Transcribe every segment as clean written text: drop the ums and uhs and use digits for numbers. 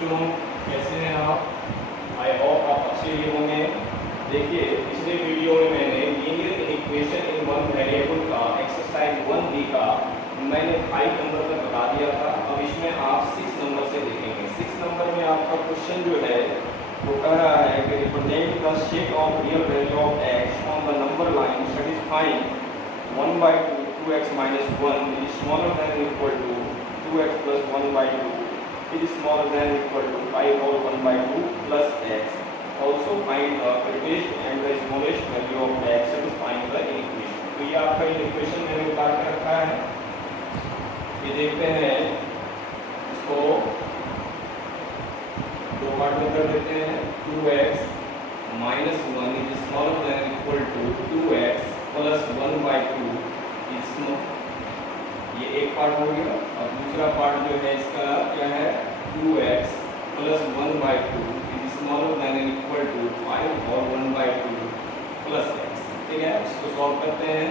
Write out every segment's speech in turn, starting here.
बच्चों, कैसे हैं आप? आई होप आप अच्छे ही होंगे। देखिए, पिछले वीडियो में मैंने linear equation in one variable का एक्सरसाइज 1B का मैंने 5 नंबर तक बता दिया था। अब इसमें आप 6 नंबर से देखेंगे। 6 नंबर में आपका क्वेश्चन जो है वो कह रहा है कि represent the shape of real value of x on the number line satisfying 1/2 2x minus 1 is smaller than or equal to 2x plus 1/2 is smaller than or equal to 5 or 1/2 plus x. Also find the greatest and the smallest value of x satisfying the equation. तो ये आपका equation मैंने उतार के रखा है। ये देखते हैं, इसको दो पार्ट में कर देते हैं। 2x minus 1 is smaller than or equal to 2x plus 1/2 is small. ये एक पार्ट हो गया। और दूसरा पार्ट जो है इसका क्या है, 2x plus 1/2 is smaller than or equal to 5 और 1/2 plus x। ठीक है, इसको सॉल्व करते हैं।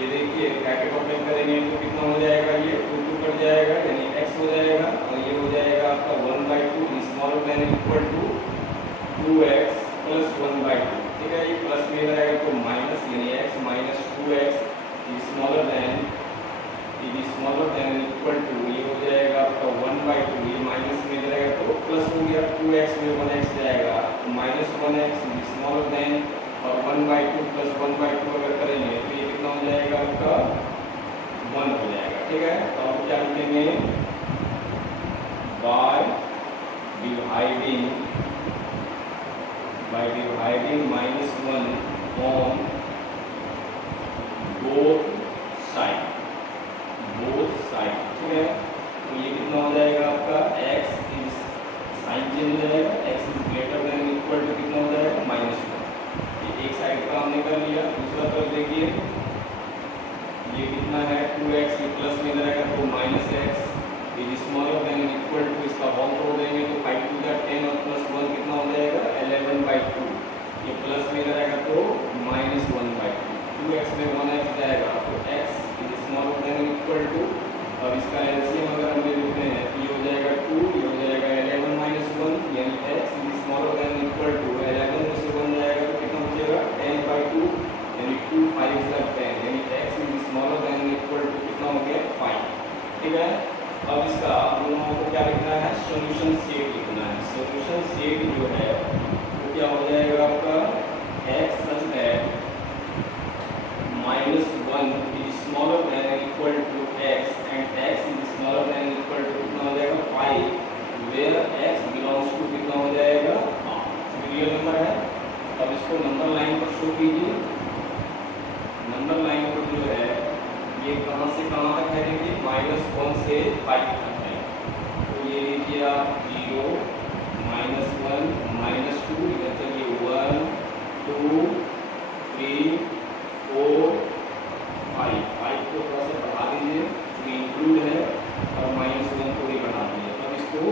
ये देखिए, ब्रैकेट ओपन करेंगे तो कितना हो जाएगा, ये 2 कट जाएगा यानी x हो जाएगा, और ये हो जाएगा आपका 1/2 is smaller than or equal to 2x plus 1/2। ठीक है, ये प्लस में रहेगा तो माइनस यानी x minus 2x is smaller than equal to, ये हो जाएगा आपका 1/2, ये माइनस में रहेगा तो प्लस हो गया, 2x में 1x जाएगा माइनस 1x स्मॉलर देन, और 1/2 प्लस 1/2 अगर करेंगे तो ये कितना हो जाएगा आपका 1 हो जाएगा। ठीक है, तो हम क्या लिखेंगे, by dividing -1 on both side. ठीक है, तो ये कितना हो जाएगा आपका x इज साइन चेंज हो जाएगा, x is greater than equal to कितना हो जाएगा -1। ये एक साइड का हमने कर लिया। दूसरा तरफ देखिए, ये कितना है 2x, ये प्लस में रहेगा तो -x is smaller than equal to, इसका होल तोड़ देंगे तो 5 टू द 10 और प्लस 1 कितना हो जाएगा 11/2। ये प्लस में रहेगा तो -1/2, 2x में 1x जाएगा तो x is smaller than equal to, और इसका एलसीएम अगर हम ले लेते हैं तो ये हो जाएगा 2, ये हो जाएगा 11 - 1 यानी x is smaller than equal to 11 में से 1 जाएगा तो कितना बचेगा 10/2 यानी 2 5 + 10 यानी x is smaller than equal to कितना हो गया 5। ठीक है, अब इसका दोनों को क्या लिखना है, सॉल्यूशन सेट लिखना है। सॉल्यूशन सेट जो है वो क्या हो जाएगा आपका x such that -1 is smaller than equal to x and x is smaller than equal to कितना हो जाएगा 5 where x belongs to कितना हो जाएगा रियल नंबर है। अब इसको नंबर लाइन पर शो कीजिए। नंबर लाइन पर जो है ये कहाँ से कहाँ तक है, देखिए -1 से 5 तक है। तो ये लीजिए आप 0 -1 -2, इधर चलिए 1 2 3 4 5 को थोड़ा सा बढ़ा दीजिए, इंक्लूड है, और -1 को भी बढ़ा दीजिए। अब इसको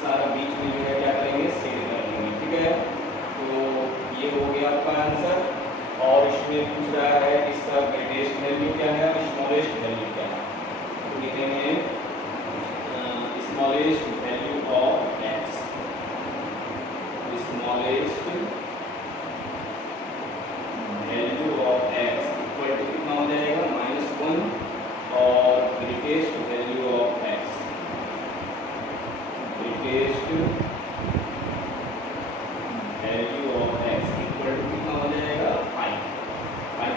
सारा बीच में जो है क्या करेंगे, सेट कर लेंगे। ठीक है, तो ये हो गया आपका आंसर। और इसमें पूछ रहा है इसका ग्रेटेस्ट वैल्यू क्या है और स्मॉलेस्ट वैल्यू क्या है, तो लिखेंगे smallest value of x, smallest value of x equal to कितना हो जाएगा -1, और greatest value of x, greatest value of x equal to कितना हो जाएगा 5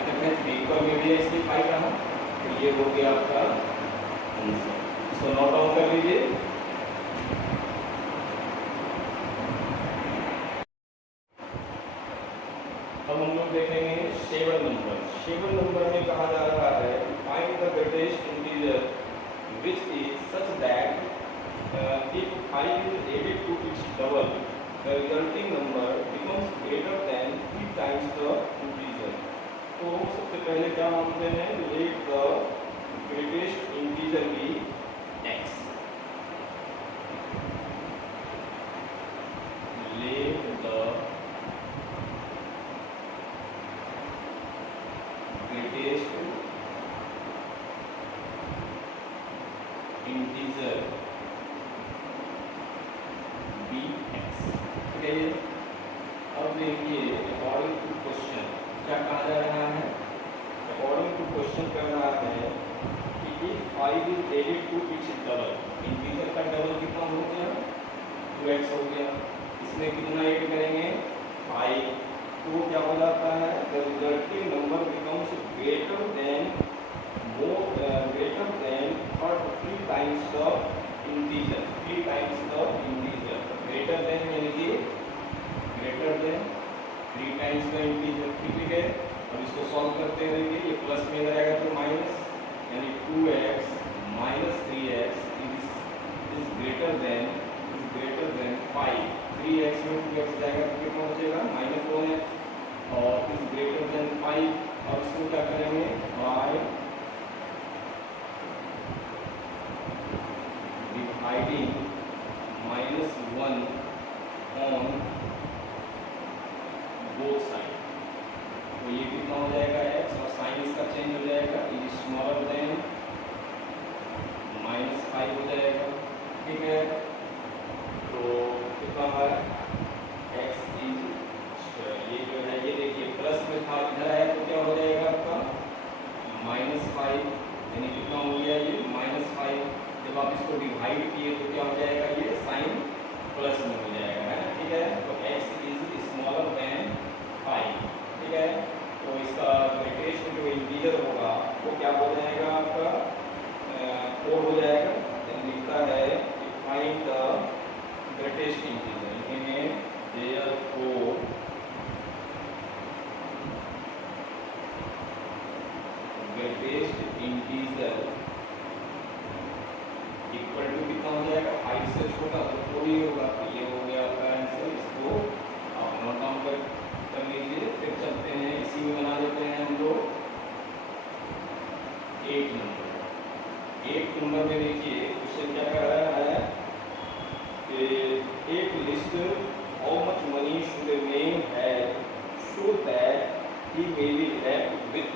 तक है। 3 पर भी है इसकी 5 रहा, तो ये हो गया आपका आंसर। इसको नोट डाउन कर लीजिए। अब हम लोग देखेंगे 7 नंबर। 7 नंबर में कहा जा रहा है find the greatest integer which is such that if I is added to its double, the resulting number becomes greater than 3 times the integer। तो सबसे पहले क्या मानते हैं, let the greatest integer be x, let the greatest integer है ये। अब देखिए अकॉर्डिंग टू क्वेश्चन क्या कहा जा रहा है। अकॉर्डिंग टू क्वेश्चन कह रहा है कि if 5 is added to its double, integer का डबल कितना हो गया 2x हो गया, इसमें कितना ऐड करेंगे 5, तो क्या हो जाता है the resulting number becomes greater than 3 times the integer, 3 times the integer. Greater than यानी कि greater than 3 times the integer, ठीक है। अब इसको सॉल्व करते हैं, देखिए ये प्लस में रहेगा तो माइनस, यानी 2x minus 3x is greater then 5। 3x में 2x जाएगा तो कितना बचेगा -1x और इज ग्रेटर देन 5। अब इसको क्या करेंगे by dividing -1 on both side, तो ये कितना हो जाएगा x और साइन इसका चेंज हो जाएगा, इज स्मॉलर देन -5 हो जाएगा, ठीक है। तो कितना है x इज ये जो है ये देखिए प्लस में था इधर आया तो क्या हो जाएगा आपका -5, यानी कितना हो गया ये -5। जब आप इसको डिवाइड किए तो क्या हो जाएगा ये साइन प्लस में हो जाएगा, है ना, ठीक है। तो x इज स्मॉलर देन 5, ठीक है। तो इसका ग्रेटेस्ट जो इंटीजर होगा वो क्या हो जाएगा आपका 4 हो जाएगा। लिखता है फाइंड द ग्रेटेस्ट इंटीजर, लिखेंगे therefore greatest integer equal to कितना हो जाएगा 5 से छोटा तो 4 ही होगा। तो ये हो गया आपका आंसर, इसको आप नोट डाउन कर लीजिए। फिर चलते हैं इसी में बना देते हैं हम लोग 8 नंबर। 8 नंबर में देखिए क्वेश्चन क्या कर रहा है कि एक list how much money should a man have so that he may be left with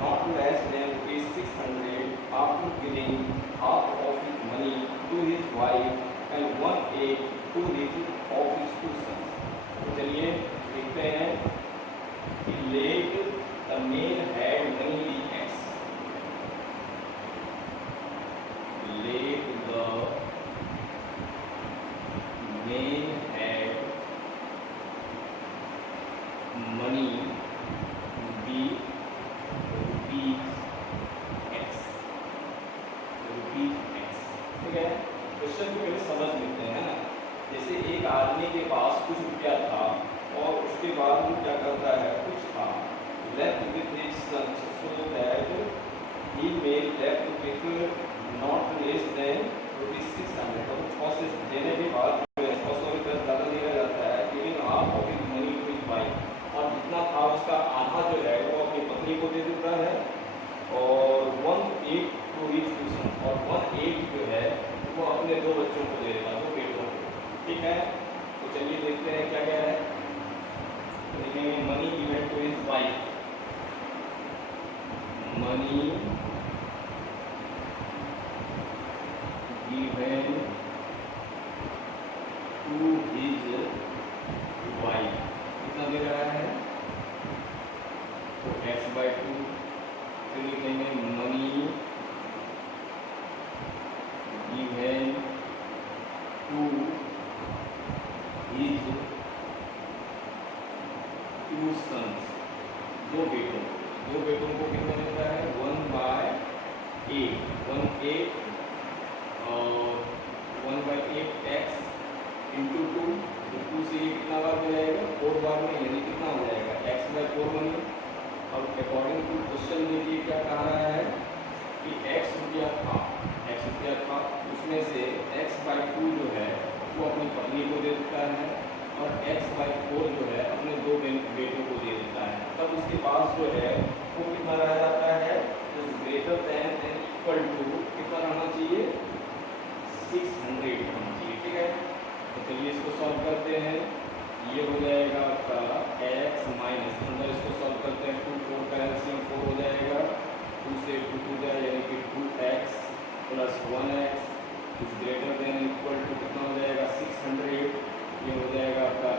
not less than ₹600 after giving half of his money to his wife and 1/8 to his of his two sons। तो चलिए देखते हैं कि let the man had money x, let the man had money be rupees x, ठीक है। Question को पहले समझ लेते हैं ना। जैसे एक आदमी के पास कुछ रुपया था और उसके बाद वो क्या करता है कुछ था left with his sons so that he may left with not less than ₹600। तो 6 से देने के बाद 600 रुपये ज़्यादा दिया जाता है, giving half of his money to his wife, और जितना था उसका आधा जो है वो अपनी पत्नी को दे देता है, और 1/8 टू हिज टू सन्स, और 1/8 जो है वो अपने 2 बच्चों को दे देगा, 2 बेटों को, ठीक है। तो चलिए देखते हैं क्या क्या है। तो लिखेंगे money given to his wife, money given to his wife, कितना दे रहा है तो x/2। फिर लिखेंगे money given to his two sons, 2 बेटों को कितना देता है 1/8, 1/8 और 1/8 x इंटू 2, तो 2 से ये कितना बार हो जाएगा 4 बार में, यानी कितना हो जाएगा x/4 मनी। अब अकॉर्डिंग टू क्वेश्चन देखिए क्या कहा रहा है कि x रुपया था, उसमें से x/2 जो है वो अपनी पत्नी को दे देता है और x/4 जो है अपने 2 बेटों को दे देता है। तब उसके पास जो है वो कितना रह जाता है greater than and equal to कितना रहना चाहिए 600 रहना चाहिए, ठीक है। तो चलिए इसको सॉल्व करते हैं। ये हो जाएगा आपका x माइनस, अंदर इसको सॉल्व करते हैं 2 4 का एलसीएम 4 हो जाएगा, 2 से 2 जाए यानी कि 2x plus 1x is greater than equal to कितना हो जाएगा 600, ये हो जाएगा आपका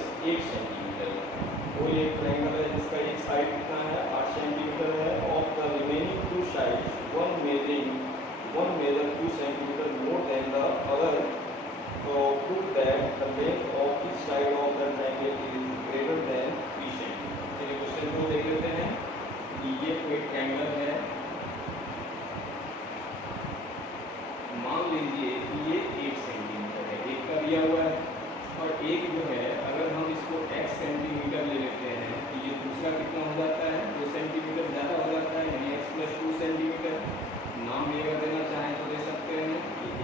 -8 सेंटीमीटर। कोई एक ट्रायंगल है जिसका एक साइड कितना है 8 सेंटीमीटर है, of the remaining two sides one measure 2 centimetre more than the other, तो prove that the length of each side of the triangle is greater than 3 centimetre. चलिए क्वेश्चन को देख लेते हैं कि ये कोई ट्रायंगल है, मान लीजिए कि ये 8 सेंटीमीटर है, एक का दिया हुआ है, और एक जो है अगर हम इसको x सेंटीमीटर ले लेते हैं तो ये दूसरा कितना हो जाता है 2 सेंटीमीटर ज़्यादा हो जाता है, यानी x + 2 सेंटीमीटर। नाम भी अगर देना चाहें तो दे सकते हैं,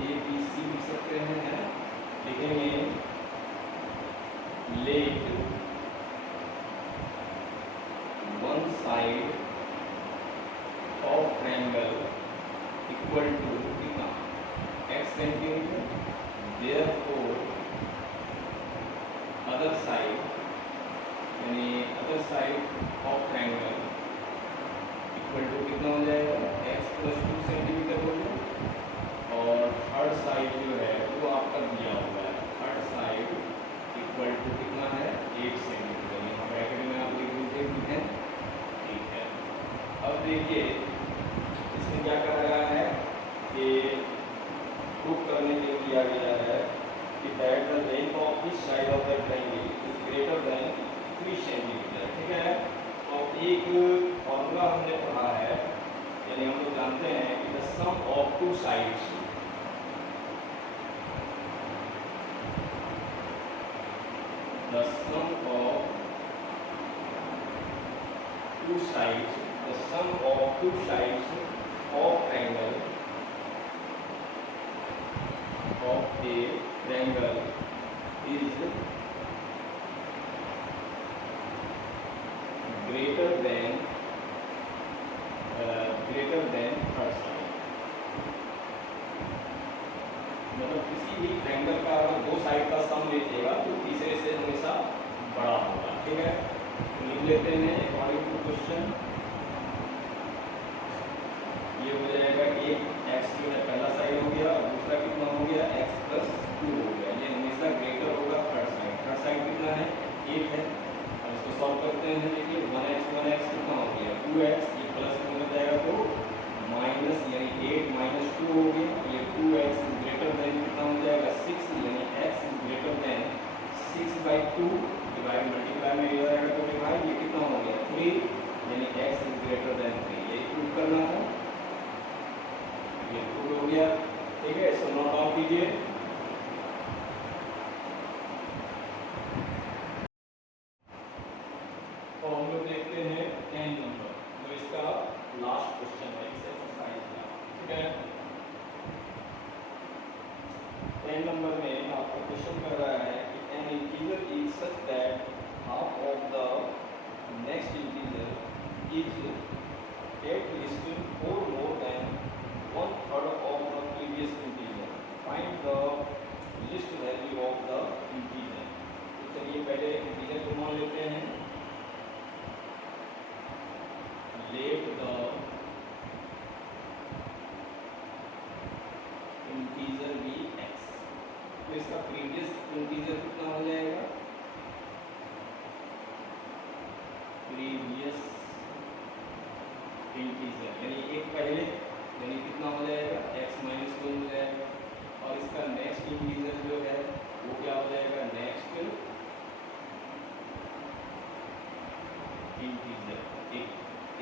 ए बी सी लिख सकते हैं, है ना। लिखेंगे let one side of triangle equal to कितना x centimetre, therefore other side यानी other side of triangle equal to कितना हो जाएगा x + 2 सेंटीमीटर हो गया, और थर्ड साइड जो है वो आपका दिया हुआ है, थर्ड साइड इक्वल टू कितना है 8 सेंटीमीटर। यहाँ ब्रैकेट में आप लिख दीजिए, ठीक है। अब देखिए इसमें क्या कहा गया है कि प्रूव करने के लिए दिया गया है कि that the length of each side of the triangle is greater than 3 centimetre, ठीक है। तो एक फॉर्मूला हमने पढ़ा है, यानी हम लोग जानते हैं कि the sum of two sides, the sum of two sides, the sum of two sides of triangle of a triangle is greater than third side। मतलब किसी भी ट्रायंगल का अगर दो साइड का सम लीजिएगा तो तीसरे से हमेशा बड़ा होगा, ठीक है। तो लिख लेते हैं अकॉर्डिंग टू क्वेश्चन, ये हो जाएगा एक x जो है पहला साइड हो गया, और दूसरा कितना हो गया x + 2 हो गया। ये हमेशा ग्रेटर होगा थर्ड साइड कितना है 8 है। अब इसको सॉल्व करते हैं, देखिए 1x कितना हो गया 2x, ये प्लस में हो जाएगा तो माइनस, यानी 8 - 2 हो गया, ये 2x ग्रेटर देन कितना हो जाएगा 6, यानी x greater than 6/2 divide multiply में हो जाएगा तो डिवाइड, ये कितना हो गया 3, यानी x ग्रेटर देन 3, ये प्रूव करना था, ये प्रूव हो गया, ठीक है। इसको नोट डाउन कीजिए। तो हम लोग देखते हैं 10 नंबर, तो इसका लास्ट क्वेश्चन है इस एक्सरसाइज का, ठीक है। 10 नंबर में आपको क्वेश्चन कर रहा है कि N integer is such that half of the next integer is at least 4 more than 1/3 of the previous integer, find the least value of the integer। तो चलिए पहले इंटीजर को मान लेते हैं, let the integer be x। तो इसका previous integer कितना हो जाएगा, प्रीवियस इंटीजर यानी एक पहले, यानी कितना हो जाएगा x - 1 हो जाएगा, और इसका नेक्स्ट इंटीजर जो है वो क्या हो जाएगा नेक्स्ट इंटीजर,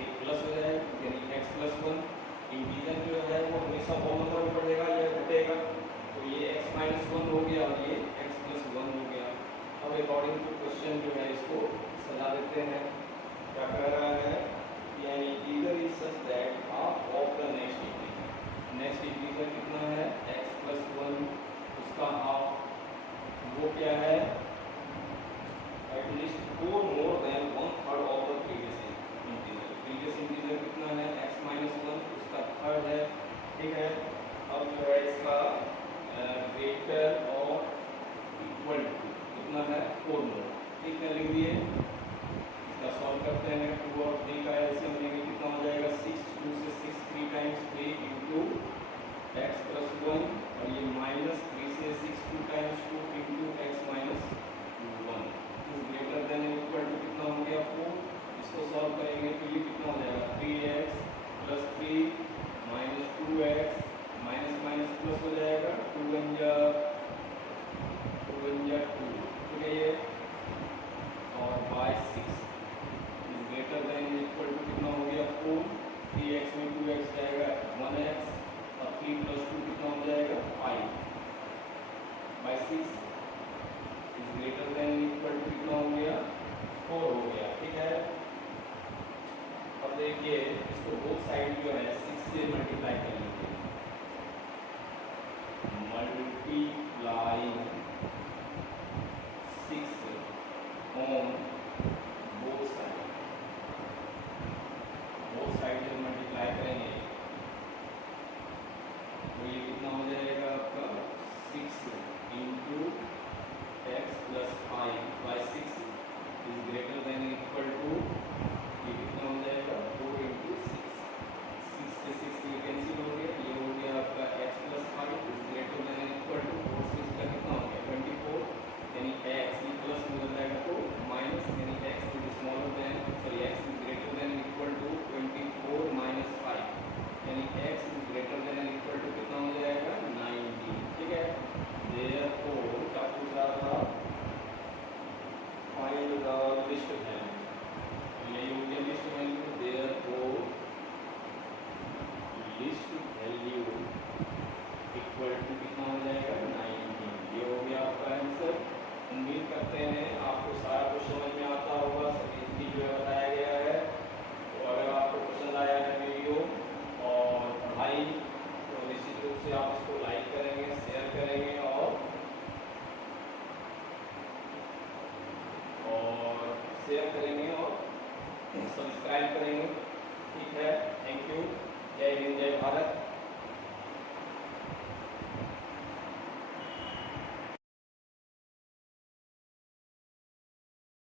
एक प्लस हो जाएगा, यानी x + 1। इंटीजर जो है वो हमेशा होल नंबर में बढ़ेगा या घटेगा, तो ये x - 1 हो गया और ये x + 1 हो गया। अब अकॉर्डिंग टू क्वेश्चन जो है इसको सजा देते हैं, क्या कह रहा है, यानी integer is such that half of the next integer कितना है x + 1, उसका हाफ वो क्या है at least 4 more than 1/3 of the previous integer कितना है x - 1, उसका थर्ड है, ठीक है। अब जो है इसका ग्रेटर और इक्वल टू कितना है 4 मोर, ठीक है, लिख दिए। इसका सॉल्व करते हैं, 2 और 3 का एलसीएम लेंगे, कितना हो जाएगा 6, 2 से 6 3 टाइम्स 3 इंटू x + 1, और ये -3 से 6 2 times 2 into x - 1, 6 is greater than equal to कितना हो गया 4 हो गया। ठीक है, अब देखिए इसको बोथ साइड जो है 6 से मल्टीप्लाई कर लीजिए, मल्टीप्लाइंग 6 ऑन बोथ साइड जब मल्टीप्लाई करेंगे तो ये कितना हो जाएगा आपका 6 into x plus 5 by 6 is greater than equal to, ये कितना हो जाएगा 4 इंटू 6 से 6 ये कैंसिल हो गया, ये हो गया आपका x plus 5 is greater than equal to 4 6 का कितना हो गया 24, यानी x ये प्लस में बदल जाएगा तो माइनस, यानी x is smaller than sorry x is greater than equal to 24 minus 5, यानी x is greater than equal to कितना हो जाएगा 19। ठीक है, देयरफॉर क्या पूछ रहा था, फाइंड द लिस्ट वैल्यू, यही हो गया least value, therefore least value equal to कितना हो जाएगा 19। ये हो गया आपका आंसर। उम्मीद करते हैं आपको सारा कुछ समझ में आता होगा, सभी चीज जो है बताया गया है। तो अगर आपको पसंद आया है वीडियो और पढ़ाई तो निश्चित रूप से आप इसको लाइक करेंगे, शेयर करेंगे और शेयर करेंगे और सब्सक्राइब करेंगे। ठीक है, थैंक यू, जय हिंद जय भारत।